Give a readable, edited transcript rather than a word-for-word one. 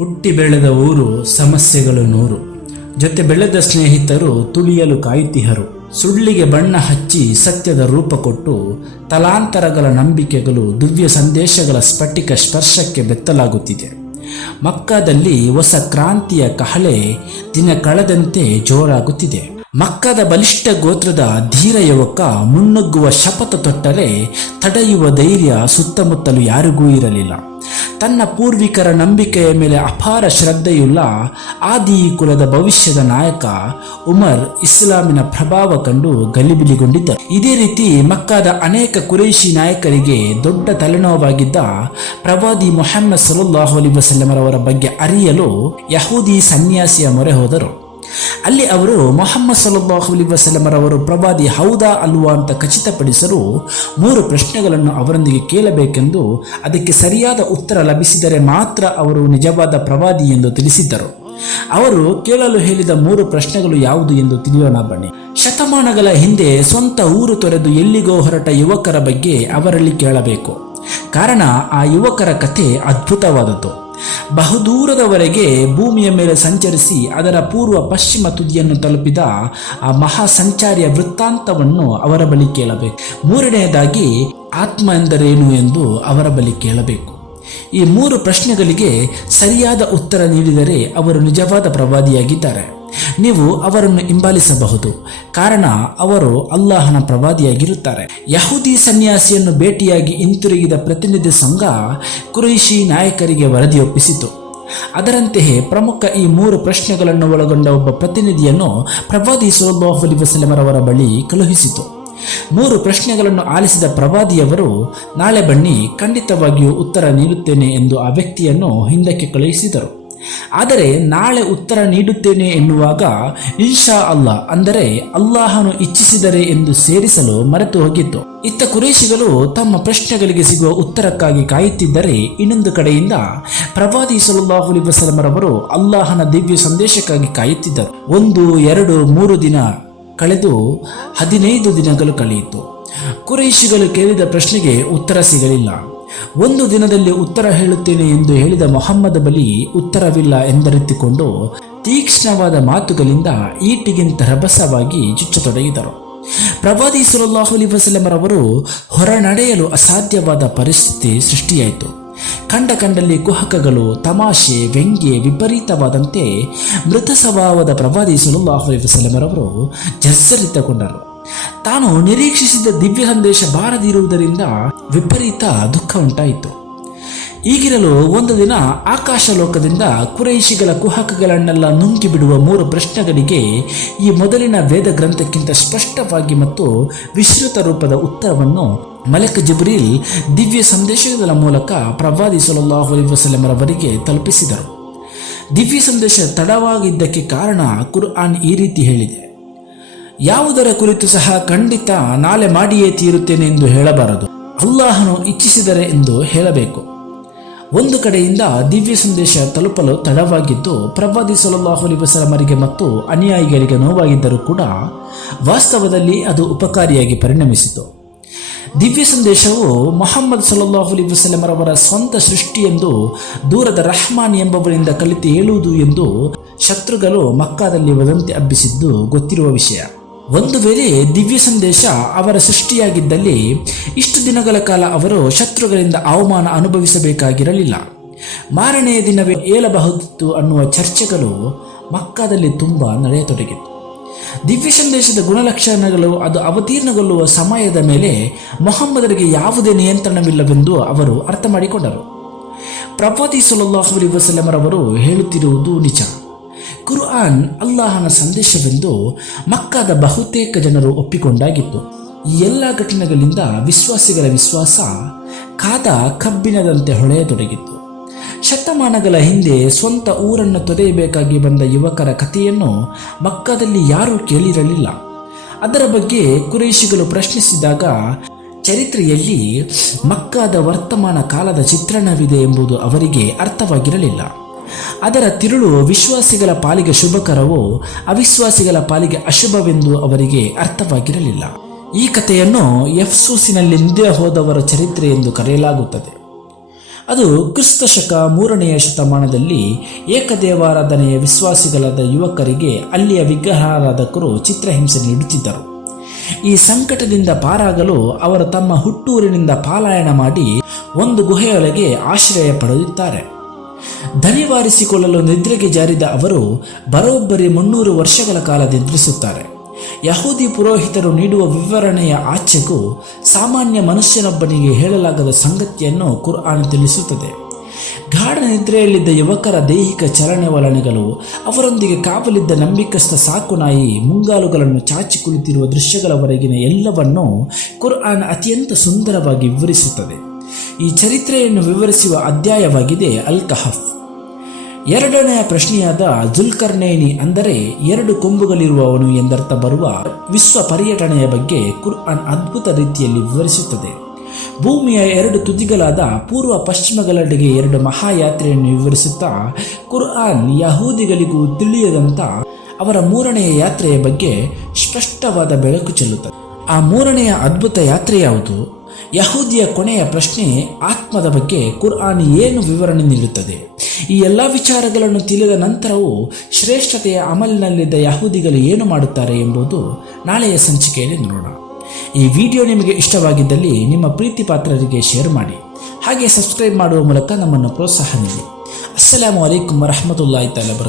ಹುಟ್ಟಿ ಬೆಳೆದ ಊರು ಸಮಸ್ಯೆಗಳು ನೂರು, ಜೊತೆ ಬೆಳೆದ ಸ್ನೇಹಿತರು ತುಳಿಯಲು ಕಾಯುತ್ತಿಹರು. ಸುಳ್ಳಿಗೆ ಬಣ್ಣ ಹಚ್ಚಿ ಸತ್ಯದ ರೂಪ ಕೊಟ್ಟು ತಲಾಂತರಗಳ ನಂಬಿಕೆಗಳು ದಿವ್ಯ ಸಂದೇಶಗಳ ಸ್ಫಟಿಕ ಸ್ಪರ್ಶಕ್ಕೆ ಬೆತ್ತಲಾಗುತ್ತಿದೆ. ಮಕ್ಕಾದಲ್ಲಿ ಹೊಸ ಕ್ರಾಂತಿಯ ಕಹಳೆ ದಿನ ಕಳೆದಂತೆ ಜೋರಾಗುತ್ತಿದೆ. ಮಕ್ಕಾದ ಬಲಿಷ್ಠ ಗೋತ್ರದ ಧೀರ ಯುವಕ ಮುನ್ನುಗ್ಗುವ ಶಪಥ ತೊಟ್ಟರೆ ತಡೆಯುವ ಧೈರ್ಯ ಸುತ್ತಮುತ್ತಲು ಯಾರಿಗೂ ಇರಲಿಲ್ಲ. ತನ್ನ ಪೂರ್ವಿಕರ ನಂಬಿಕೆಯ ಮೇಲೆ ಅಪಾರ ಶ್ರದ್ಧೆಯುಳ್ಳ ಆದಿ ಕುಲದ ಭವಿಷ್ಯದ ನಾಯಕ ಉಮರ್ ಇಸ್ಲಾಮಿನ ಪ್ರಭಾವ ಕಂಡು ಗಲಿಬಿಲಿಗೊಂಡಿದ್ದರು. ಇದೇ ರೀತಿ ಮಕ್ಕಾದ ಅನೇಕ ಕುರೈಶಿ ನಾಯಕರಿಗೆ ದೊಡ್ಡ ತಲೆನೋವಾಗಿದ್ದ ಪ್ರವಾದಿ ಮುಹಮ್ಮದ್ ಸಲ್ಲಲ್ಲಾಹು ಅಲೈಹಿ ವಸಲ್ಲಂ ರವರ ಬಗ್ಗೆ ಅರಿಯಲು ಯಹೂದಿ ಸನ್ಯಾಸಿಯ ಮೊರೆ ಹೋದರು. ಅಲ್ಲಿ ಅವರು ಮುಹಮ್ಮದ್ ಸಲ್ಲಲ್ಲಾಹು ಅಲೈಹಿ ವಸಲ್ಲಂ ರವರು ಪ್ರವಾದಿ ಹೌದಾ ಅಲ್ವಾ ಅಂತ ಖಚಿತಪಡಿಸಲು 3 ಪ್ರಶ್ನೆಗಳನ್ನು ಅವರೊಂದಿಗೆ ಕೇಳಬೇಕೆಂದು, ಅದಕ್ಕೆ ಸರಿಯಾದ ಉತ್ತರ ಲಭಿಸಿದರೆ ಮಾತ್ರ ಅವರು ನಿಜವಾದ ಪ್ರವಾದಿ ಎಂದು ತಿಳಿಸಿದ್ದರು. ಅವರು ಕೇಳಲು ಹೇಳಿದ 3 ಪ್ರಶ್ನೆಗಳು ಯಾವುದು ಎಂದು ತಿಳಿಯೋಣ ಬನ್ನಿ. ಶತಮಾನಗಳ ಹಿಂದೆ ಸ್ವಂತ ಊರು ತೊರೆದು ಎಲ್ಲಿಗೋ ಹೊರಟ ಯುವಕರ ಬಗ್ಗೆ ಅವರಲ್ಲಿ ಕೇಳಬೇಕು. ಕಾರಣ ಆ ಯುವಕರ ಕಥೆ ಅದ್ಭುತವಾದದ್ದು. ಬಹುದೂರದವರೆಗೆ ಭೂಮಿಯ ಮೇಲೆ ಸಂಚರಿಸಿ ಅದರ ಪೂರ್ವ ಪಶ್ಚಿಮ ತುದಿಯನ್ನು ತಲುಪಿದ ಆ ಮಹಾ ಸಂಚಾರಿಯ ವೃತ್ತಾಂತವನ್ನು ಅವರ ಬಳಿ ಕೇಳಬೇಕು. 3ನೇದಾಗಿ ಆತ್ಮ ಎಂದರೇನು ಎಂದು ಅವರ ಬಳಿ ಕೇಳಬೇಕು. ಈ 3 ಪ್ರಶ್ನೆಗಳಿಗೆ ಸರಿಯಾದ ಉತ್ತರ ನೀಡಿದರೆ ಅವರು ನಿಜವಾದ ಪ್ರವಾದಿಯಾಗಿದ್ದಾರೆ. ನೀವು ಅವರನ್ನು ಹಿಂಬಾಲಿಸಬಹುದು, ಕಾರಣ ಅವರು ಅಲ್ಲಾಹನ ಪ್ರವಾದಿಯಾಗಿರುತ್ತಾರೆ. ಯಹೂದಿ ಸನ್ಯಾಸಿಯನ್ನು ಭೇಟಿಯಾಗಿ ಹಿಂತಿರುಗಿದ ಪ್ರತಿನಿಧಿ ಸಂಘ ಕುರೈಶಿ ನಾಯಕರಿಗೆ ವರದಿ ಒಪ್ಪಿಸಿತು. ಅದರಂತೆಯೇ ಪ್ರಮುಖ ಈ 3 ಪ್ರಶ್ನೆಗಳನ್ನು ಒಳಗೊಂಡ ಒಬ್ಬ ಪ್ರತಿನಿಧಿಯನ್ನು ಪ್ರವಾದಿ ಸಲ್ಲಲ್ಲಾಹು ಅಲೈಹಿ ವಸಲ್ಲಂ ರವರ ಬಳಿ ಕಳುಹಿಸಿತು. 3 ಪ್ರಶ್ನೆಗಳನ್ನು ಆಲಿಸಿದ ಪ್ರವಾದಿಯವರು, ನಾಳೆ ಬನ್ನಿ, ಖಂಡಿತವಾಗಿಯೂ ಉತ್ತರ ನೀಡುತ್ತೇನೆ ಎಂದು ಆ ವ್ಯಕ್ತಿಯನ್ನು ಹಿಂದಕ್ಕೆ ಕಳುಹಿಸಿದರು. ಆದರೆ ನಾಳೆ ಉತ್ತರ ನೀಡುತ್ತೇನೆ ಎನ್ನುವಾಗ ಇನ್ಶಾ ಅಲ್ಲಾ, ಅಂದರೆ ಅಲ್ಲಾಹನು ಇಚ್ಛಿಸಿದರೆ ಎಂದು ಸೇರಿಸಲು ಮರೆತು ಹೋಗಿತ್ತು. ಇತ್ತ ಕುರೈಶಿಗಳು ತಮ್ಮ ಪ್ರಶ್ನೆಗಳಿಗೆ ಸಿಗುವ ಉತ್ತರಕ್ಕಾಗಿ ಕಾಯುತ್ತಿದ್ದರೆ, ಇನ್ನೊಂದು ಕಡೆಯಿಂದ ಪ್ರವಾದಿ ಸಲ್ಲಲ್ಲಾಹು ಅಲೈಹಿ ವಸಲ್ಲಂ ರವರು ಅಲ್ಲಾಹನ ದಿವ್ಯ ಸಂದೇಶಕ್ಕಾಗಿ ಕಾಯುತ್ತಿದ್ದರು. 1, 2, 3 ದಿನ ಕಳೆದು 15 ದಿನಗಳು ಕಳೆಯಿತು. ಕುರೈಶಿಗಳು ಕೇಳಿದ ಪ್ರಶ್ನೆಗೆ ಉತ್ತರ ಸಿಗಲಿಲ್ಲ. 1 ದಿನದಲ್ಲಿ ಉತ್ತರ ಹೇಳುತ್ತೇನೆ ಎಂದು ಹೇಳಿದ ಮೊಹಮ್ಮದ ಬಳಿ ಉತ್ತರವಿಲ್ಲ ಎಂದರಿತುಕೊಂಡು ತೀಕ್ಷ್ಣವಾದ ಮಾತುಗಳಿಂದ ಈಟಿಗಿಂತ ರಭಸವಾಗಿ ಚುಚ್ಚತೊಡಗಿದರು. ಪ್ರವಾದಿ ಸಲ್ಲಲ್ಲಾಹು ಅಲೈಹಿ ವಸಲ್ಲಂ ರವರು ಹೊರ ನಡೆಯಲು ಅಸಾಧ್ಯವಾದ ಪರಿಸ್ಥಿತಿ ಸೃಷ್ಟಿಯಾಯಿತು. ಕಂಡಲ್ಲಿ ಕುಹಕಗಳು, ತಮಾಷೆ, ವ್ಯಂಗ್ಯ ವಿಪರೀತವಾದಂತೆ ಮೃತ ಸ್ವಭಾವದ ಪ್ರವಾದಿ ಸಲ್ಲಲ್ಲಾಹು ಅಲೈಹಿ ವಸಲ್ಲಂ ರವರು ಜರ್ಜರಿತಗೊಂಡರು. ತಾನು ನಿರೀಕ್ಷಿಸಿದ ದಿವ್ಯ ಸಂದೇಶ ಬಾರದಿರುವುದರಿಂದ ವಿಪರೀತ ದುಃಖ ಉಂಟಾಯಿತು. ಈಗಿರಲು ಒಂದು ದಿನ ಆಕಾಶ ಲೋಕದಿಂದ ಕುರೈಶಿಗಳ ಕುಹಕಗಳನ್ನೆಲ್ಲ ನುಂಗಿಬಿಡುವ 3 ಪ್ರಶ್ನೆಗಳಿಗೆ ಈ ಮೊದಲಿನ ವೇದ ಗ್ರಂಥಕ್ಕಿಂತ ಸ್ಪಷ್ಟವಾಗಿ ಮತ್ತು ವಿಸ್ತೃತ ರೂಪದ ಉತ್ತರವನ್ನು ಮಲಕ್ ಜಿಬ್ರೀಲ್ ದಿವ್ಯ ಸಂದೇಶಗಳ ಮೂಲಕ ಪ್ರವಾದಿ ಸಲ್ಲಲ್ಲಾಹು ಅಲೈಹಿ ವಸಲ್ಲಂ ರವರಿಗೆ ತಲುಪಿಸಿದರು. ದಿವ್ಯ ಸಂದೇಶ ತಡವಾಗಿದ್ದಕ್ಕೆ ಕಾರಣ ಕುರ್ಆನ್ ಈ ರೀತಿ ಹೇಳಿದೆ. ಯಾವುದರ ಕುರಿತು ಸಹ ಖಂಡಿತ ನಾಳೆ ಮಾಡಿಯೇ ತೀರುತ್ತೇನೆ ಎಂದು ಹೇಳಬಾರದು, ಅಲ್ಲಾಹನು ಇಚ್ಛಿಸಿದರೆ ಎಂದು ಹೇಳಬೇಕು. ಒಂದು ಕಡೆಯಿಂದ ದಿವ್ಯ ಸಂದೇಶ ತಲುಪಲು ತಡವಾಗಿದ್ದು ಪ್ರವಾದಿ ಸಲ್ಲಲ್ಲಾಹು ಅಲೈಹಿ ವಸಲ್ಲಮರಿಗೆ ಮತ್ತು ಅನುಯಾಯಿಗಳಿಗೆ ನೋವಾಗಿದ್ದರೂ ಕೂಡ ವಾಸ್ತವದಲ್ಲಿ ಅದು ಉಪಕಾರಿಯಾಗಿ ಪರಿಣಮಿಸಿತು. ದಿವ್ಯ ಸಂದೇಶವು ಮುಹಮ್ಮದ್ ಸಲ್ಲಲ್ಲಾಹು ಅಲೈಹಿ ವಸಲ್ಲಂ ರವರ ಸ್ವಂತ ಸೃಷ್ಟಿ ಎಂದು ದೂರದ ರಹ್ಮಾನ್ ಎಂಬವರಿಂದ ಕಲಿತು ಹೇಳುವುದು ಎಂದು ಶತ್ರುಗಳು ಮಕ್ಕಾದಲ್ಲಿ ವದಂತಿ ಹಬ್ಬಿಸಿದ್ದು ಗೊತ್ತಿರುವ ವಿಷಯ. ಒಂದು ವೇಳೆ ದಿವ್ಯ ಸಂದೇಶ ಅವರ ಸೃಷ್ಟಿಯಾಗಿದ್ದಲ್ಲಿ ಇಷ್ಟು ದಿನಗಳ ಕಾಲ ಅವರು ಶತ್ರುಗಳಿಂದ ಅವಮಾನ ಅನುಭವಿಸಬೇಕಾಗಿರಲಿಲ್ಲ. ಮಾರನೆಯ ದಿನವೇ ಏಳಬಹುದಿತ್ತು ಅನ್ನುವ ಚರ್ಚೆಗಳು ಮಕ್ಕಾದಲ್ಲಿ ತುಂಬ ನಡೆಯತೊಡಗಿತ್ತು. ದಿವ್ಯ ಸಂದೇಶದ ಗುಣಲಕ್ಷಣಗಳು ಅದು ಅವತೀರ್ಣಗೊಳ್ಳುವ ಸಮಯದ ಮೇಲೆ ಮೊಹಮ್ಮದರಿಗೆ ಯಾವುದೇ ನಿಯಂತ್ರಣವಿಲ್ಲವೆಂದು ಅವರು ಅರ್ಥ ಮಾಡಿಕೊಂಡರು. ಪ್ರವಾದಿ ಸಲ್ಲಲ್ಲಾಹು ಅಲೈಹಿ ವಸಲ್ಲಂ ರವರು ಹೇಳುತ್ತಿರುವುದು ನಿಜ. ಕುರ್ಆನ್ ಅಲ್ಲಾಹನ ಸಂದೇಶವೆಂದು ಮಕ್ಕಾದ ಬಹುತೇಕ ಜನರು ಒಪ್ಪಿಕೊಂಡಾಗಿತ್ತು. ಈ ಎಲ್ಲ ಘಟನೆಗಳಿಂದ ವಿಶ್ವಾಸಿಗಳ ವಿಶ್ವಾಸ ಕಾದ ಕಬ್ಬಿಣದಂತೆ ಹೊಳೆಯತೊಡಗಿತ್ತು. ಶತಮಾನಗಳ ಹಿಂದೆ ಸ್ವಂತ ಊರನ್ನು ತೊರೆಯಬೇಕಾಗಿ ಬಂದ ಯುವಕರ ಕಥೆಯನ್ನು ಮಕ್ಕಾದಲ್ಲಿ ಯಾರೂ ಕೇಳಿರಲಿಲ್ಲ. ಅದರ ಬಗ್ಗೆ ಕುರೈಶಿಗಳು ಪ್ರಶ್ನಿಸಿದಾಗ ಚರಿತ್ರೆಯಲ್ಲಿ ಮಕ್ಕಾದ ವರ್ತಮಾನ ಕಾಲದ ಚಿತ್ರಣವಿದೆ ಎಂಬುದು ಅವರಿಗೆ ಅರ್ಥವಾಗಿರಲಿಲ್ಲ. ಅದರ ತಿರುಳು ವಿಶ್ವಾಸಿಗಳ ಪಾಲಿಗೆ ಶುಭಕರವೋ ಅವಿಶ್ವಾಸಿಗಳ ಪಾಲಿಗೆ ಅಶುಭವೆಂದು ಅವರಿಗೆ ಅರ್ಥವಾಗಿರಲಿಲ್ಲ. ಈ ಕಥೆಯನ್ನು ಎಫ್ಸೂಸಿನಲ್ಲಿ ನಿದ್ದೆ ಹೋದವರ ಚರಿತ್ರೆ ಎಂದು ಕರೆಯಲಾಗುತ್ತದೆ. ಅದು ಕ್ರಿಸ್ತ ಶಕ 3ನೇ ಶತಮಾನದಲ್ಲಿ ಏಕದೇವಾರಾಧನೆಯ ವಿಶ್ವಾಸಿಗಳಾದ ಯುವಕರಿಗೆ ಅಲ್ಲಿಯ ವಿಗ್ರಹಾರಾಧಕರು ಚಿತ್ರಹಿಂಸೆ ನೀಡುತ್ತಿದ್ದರು. ಈ ಸಂಕಟದಿಂದ ಪಾರಾಗಲು ಅವರು ತಮ್ಮ ಹುಟ್ಟೂರಿನಿಂದ ಪಲಾಯನ ಮಾಡಿ ಒಂದು ಗುಹೆಯೊಳಗೆ ಆಶ್ರಯ ಪಡೆಯುತ್ತಾರೆ. ದಣಿವಾರಿಸಿಕೊಳ್ಳಲು ನಿದ್ರೆಗೆ ಜಾರಿದ ಅವರು ಬರೋಬ್ಬರಿ 300 ವರ್ಷಗಳ ಕಾಲ ನಿದ್ರಿಸುತ್ತಾರೆ. ಯಹೂದಿ ಪುರೋಹಿತರು ನೀಡುವ ವಿವರಣೆಯ ಆಚೆಗೂ ಸಾಮಾನ್ಯ ಮನುಷ್ಯನೊಬ್ಬನಿಗೆ ಹೇಳಲಾಗದ ಸಂಗತಿಯನ್ನು ಕುರ್ಆನ್ ತಿಳಿಸುತ್ತದೆ. ಗಾಢ ನಿದ್ರೆಯಲ್ಲಿದ್ದ ಯುವಕರ ದೈಹಿಕ ಚಲನವಲನಗಳು, ಅವರೊಂದಿಗೆ ಕಾವಲಿದ್ದ ನಂಬಿಕಸ್ಥ ಸಾಕುನಾಯಿ ಮುಂಗಾಲುಗಳನ್ನು ಚಾಚಿ ಕುಳಿತಿರುವ ದೃಶ್ಯಗಳವರೆಗಿನ ಎಲ್ಲವನ್ನೂ ಕುರ್ಆನ್ ಅತ್ಯಂತ ಸುಂದರವಾಗಿ ವಿವರಿಸುತ್ತದೆ. ಈ ಚರಿತ್ರೆಯನ್ನು ವಿವರಿಸುವ ಅಧ್ಯಾಯವಾಗಿದೆ ಅಲ್ ಕಹಫ್. 2ನೆಯ ಪ್ರಶ್ನೆಯಾದ ಜುಲ್ಕರ್ನೈನಿ ಅಂದರೆ 2 ಕೊಂಬುಗಳಿರುವವನು ಎಂದರ್ಥ ಬರುವ ವಿಶ್ವ ಪರ್ಯಟನೆಯ ಬಗ್ಗೆ ಕುರ್ಆನ್ ಅದ್ಭುತ ರೀತಿಯಲ್ಲಿ ವಿವರಿಸುತ್ತದೆ. ಭೂಮಿಯ 2 ತುದಿಗಳಾದ ಪೂರ್ವ ಪಶ್ಚಿಮಗಳೆಡೆಗೆ 2 ಮಹಾಯಾತ್ರೆಯನ್ನು ವಿವರಿಸುತ್ತಾ ಕುರ್ಆನ್ ಯಹೂದಿಗಳಿಗೂ ತಿಳಿಯದಂಥ ಅವರ 3ನೆಯ ಯಾತ್ರೆಯ ಬಗ್ಗೆ ಸ್ಪಷ್ಟವಾದ ಬೆಳಕು ಚೆಲ್ಲುತ್ತದೆ. ಆ 3ನೆಯ ಅದ್ಭುತ ಯಾತ್ರೆ ಯಾವುದು? ಯಹೂದಿಯ ಕೊನೆಯ ಪ್ರಶ್ನೆ ಆತ್ಮದ ಬಗ್ಗೆ ಕುರ್ಆನ್ ಏನು ವಿವರಣೆ ನೀಡುತ್ತದೆ? ಈ ಎಲ್ಲ ವಿಚಾರಗಳನ್ನು ತಿಳಿದ ನಂತರವೂ ಶ್ರೇಷ್ಠತೆಯ ಅಮಲಿನಲ್ಲಿದ್ದ ಯಹೂದಿಗಳು ಏನು ಮಾಡುತ್ತಾರೆ ಎಂಬುದು ನಾಳೆಯ ಸಂಚಿಕೆಯಲ್ಲಿ ನೋಡೋಣ. ಈ ವಿಡಿಯೋ ನಿಮಗೆ ಇಷ್ಟವಾಗಿದ್ದಲ್ಲಿ ನಿಮ್ಮ ಪ್ರೀತಿ ಪಾತ್ರರಿಗೆ ಶೇರ್ ಮಾಡಿ, ಹಾಗೆ ಸಬ್ಸ್ಕ್ರೈಬ್ ಮಾಡುವ ಮೂಲಕ ನಮ್ಮನ್ನು ಪ್ರೋತ್ಸಾಹ ನೀಡಿ. ಅಸ್ಸಲಾಮು ಅಲೈಕುಂ ವರಹಮತುಲ್ಲಾಹಿ ತಆಲಾ.